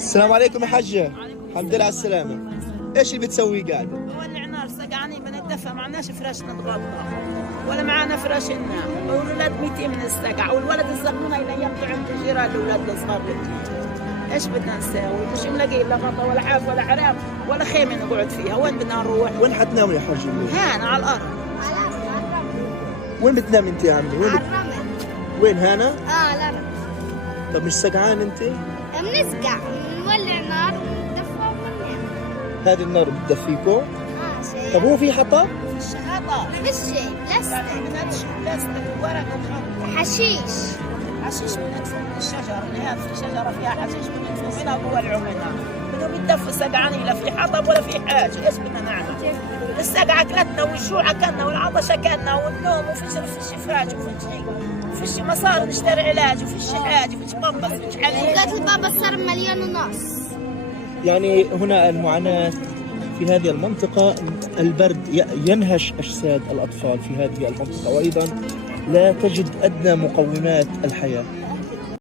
السلام عليكم يا حجة. الحمد لله على السلامة. ايش اللي بتسوي قاعدة؟ نولع نار سقعانين بنتدفى، ما عندناش فراش نتغطى ولا معانا فراش ننام، والولاد ميتين من السقع، والولد الزغمونه الى يمضي عند الجيران الاولاد الصغار. ايش بدنا نساوي؟ مش ملاقيين لا غطا ولا حاف ولا عراب ولا خيمه نقعد فيها، وين بدنا نروح؟ وين حتناموا يا حجة الليل؟ هان على الارض. وين بتنام انت يا عمي؟ على الرمل. وين هنا؟ لا لا. طب مش سقعان انت؟ بنسقع نولع نار وندفى وننام. هذه النار بتدفيكم؟ شيء. طب هو في حطب؟ الشهاطه مش شيء بلاستيك. بلاستيك ورق وخط. حشيش. حشيش بندفوا من الشجر، اللي هي في شجره فيها حشيش بندفوا منها وولعوا منها. بدهم يتدفوا سقعانين، لا في حطب ولا في حاجه، ايش بدنا نعمل؟ السقعه اكلتنا والجوع اكلنا والعطش اكلنا والنوم، وفيش فراش وفيش مصاري نشتري علاج، وفيش حاجه، وفيش بامبس، وفيش حليب. وقت البابا صار 1,500,000. يعني هنا المعاناة في هذه المنطقة، البرد ينهش أجساد الأطفال في هذه المنطقة، وأيضا لا تجد أدنى مقومات الحياة.